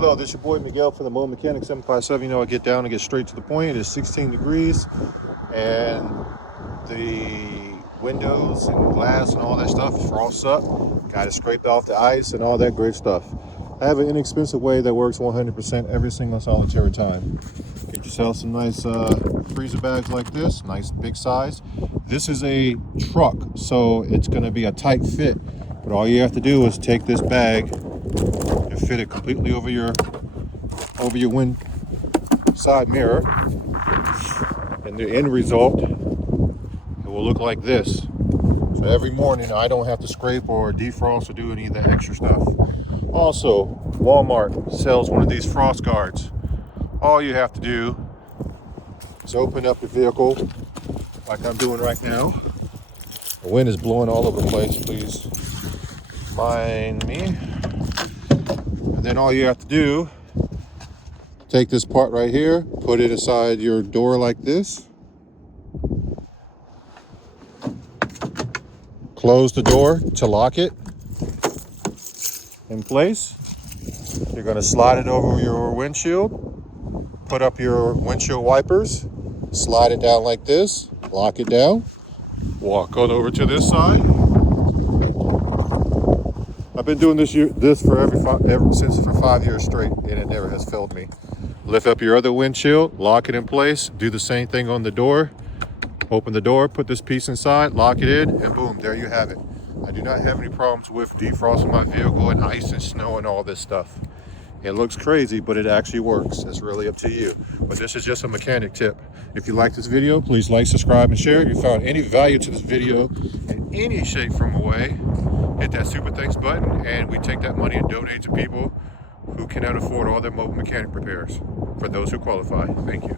Hello, this is your boy Miguel from the Mobile Mechanic 757. You know, I get down and get straight to the point. It's 16 degrees and the windows and glass and all that stuff is frost up. Got to scrape off the ice and all that great stuff. I have an inexpensive way that works 100% every single solitary time. Get yourself some nice freezer bags like this, nice big size. This is a truck, so it's going to be a tight fit. But all you have to do is take this bag and fit it completely over your wind side mirror, and the end result, it will look like this. So every morning I don't have to scrape or defrost or do any of that extra stuff. Also, Walmart sells one of these frost guards. All you have to do is open up your vehicle like I'm doing right now. The wind is blowing all over the place, please mind me. And then all you have to do, take this part right here, put it inside your door like this. Close the door to lock it in place. You're going to slide it over your windshield, put up your windshield wipers, slide it down like this, lock it down, walk on over to this side. I've been doing this since for 5 years straight, and it never has failed me. Lift up your other windshield, lock it in place, do the same thing on the door. Open the door, put this piece inside, lock it in, and boom, there you have it. I do not have any problems with defrosting my vehicle and ice and snow and all this stuff. It looks crazy, but it actually works. It's really up to you. But this is just a mechanic tip. If you like this video, please like, subscribe, and share. If you found any value to this video in any shape from a way, hit that super thanks button, and we take that money and donate to people who cannot afford all their mobile mechanic repairs, for those who qualify. Thank you.